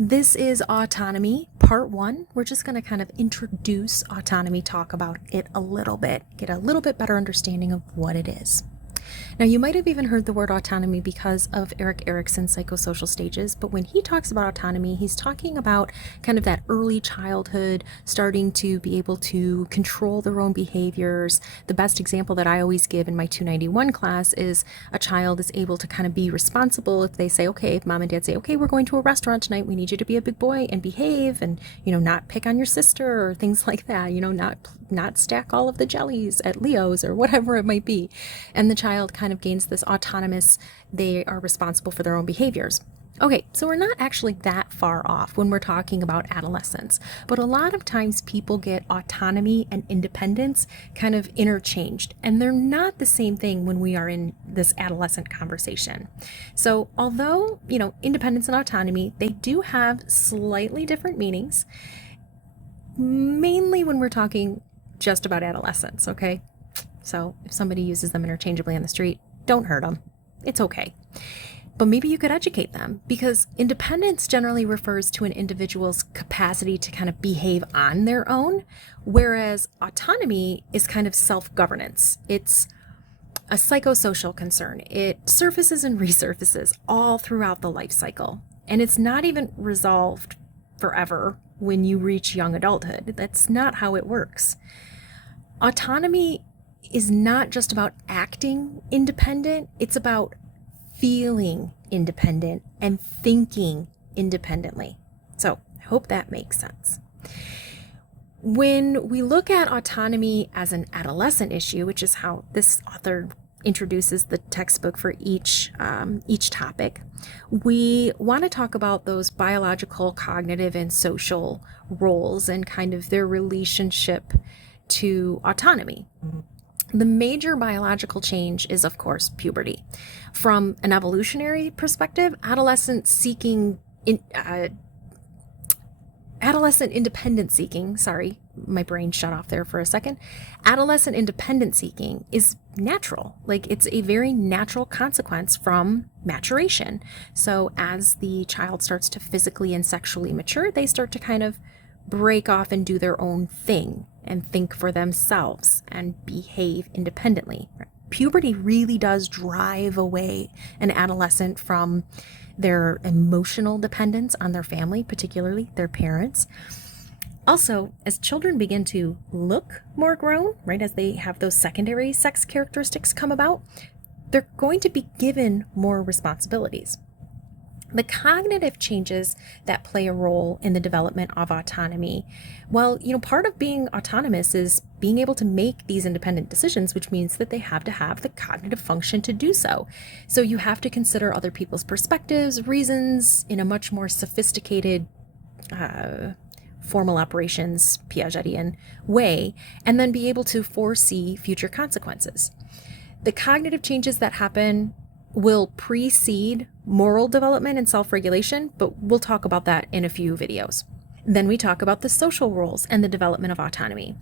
This is Autonomy, Part 1. We're just going to kind of introduce autonomy, talk about it a little bit, get a little bit better understanding of what it is. Now, you might have even heard the word autonomy because of Erik Erikson's psychosocial stages, but when he talks about autonomy, he's talking about kind of that early childhood, starting to be able to control their own behaviors. The best example that I always give in my 291 class is a child is able to kind of be responsible if they say, okay, if mom and dad say, okay, we're going to a restaurant tonight, we need you to be a big boy and behave and, not pick on your sister or things like that, not stack all of the jellies at Leo's or whatever it might be. And the child kind of gains this autonomous, they are responsible for their own behaviors. Okay, so we're not actually that far off when we're talking about adolescence, but a lot of times people get autonomy and independence kind of interchanged, and they're not the same thing when we are in this adolescent conversation. So although, independence and autonomy, they do have slightly different meanings, mainly when we're talking just about adolescence, okay? So if somebody uses them interchangeably on the street, don't hurt them. It's okay. But maybe you could educate them, because independence generally refers to an individual's capacity to kind of behave on their own, whereas autonomy is kind of self-governance. It's a psychosocial concern. It surfaces and resurfaces all throughout the life cycle, and it's not even resolved forever when you reach young adulthood. That's not how it works. Autonomy is not just about acting independent, it's about feeling independent and thinking independently. So I hope that makes sense. When we look at autonomy as an adolescent issue, which is how this author introduces the textbook for each topic, we want to talk about those biological, cognitive, and social roles and kind of their relationship to autonomy. The major biological change is, of course, puberty. From an evolutionary perspective, adolescent independence seeking, sorry, my brain shut off there for a second. Adolescent independence seeking is natural. It's a very natural consequence from maturation. So as the child starts to physically and sexually mature, they start to kind of break off and do their own thing and think for themselves and behave independently. Puberty really does drive away an adolescent from their emotional dependence on their family, particularly their parents. Also, as children begin to look more grown, right, as they have those secondary sex characteristics come about, they're going to be given more responsibilities. The cognitive changes that play a role in the development of autonomy, well, part of being autonomous is being able to make these independent decisions, which means that they have to have the cognitive function to do so. So you have to consider other people's perspectives, reasons in a much more sophisticated, formal operations, Piagetian way, and then be able to foresee future consequences. The cognitive changes that happen will precede moral development and self-regulation, but we'll talk about that in a few videos. Then we talk about the social roles and the development of autonomy.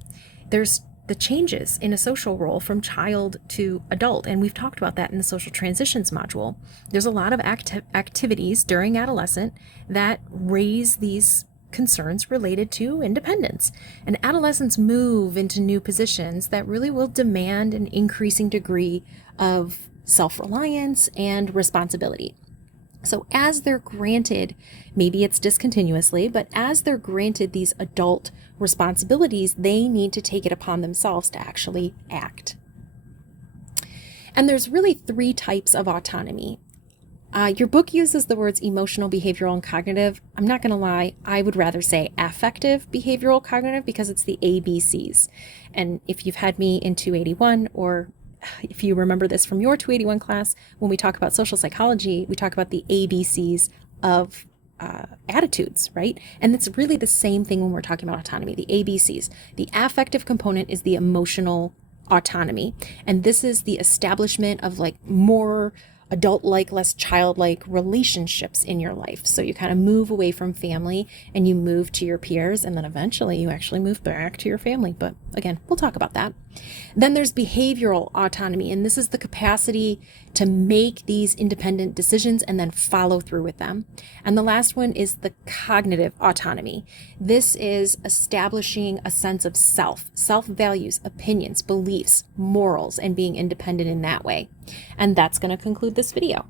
There's the changes in a social role from child to adult, and we've talked about that in the social transitions module. There's a lot of activities during adolescence that raise these concerns related to independence. And adolescents move into new positions that really will demand an increasing degree of self-reliance and responsibility. So as they're granted, maybe it's discontinuously, but as they're granted these adult responsibilities, they need to take it upon themselves to actually act. And there's really 3 types of autonomy. Your book uses the words emotional, behavioral, and cognitive. I'm not going to lie, I would rather say affective, behavioral, cognitive, because it's the ABCs. And if you've had me in 281, or if you remember this from your 281 class, when we talk about social psychology, we talk about the ABCs of attitudes, right? And it's really the same thing when we're talking about autonomy, the ABCs. The affective component is the emotional autonomy. And this is the establishment of more adult-like, less childlike relationships in your life. So you kind of move away from family and you move to your peers, and then eventually you actually move back to your family. But again, we'll talk about that. Then there's behavioral autonomy, and this is the capacity to make these independent decisions and then follow through with them. And the last one is the cognitive autonomy. This is establishing a sense of self-values, opinions, beliefs, morals, and being independent in that way. And that's going to conclude this video.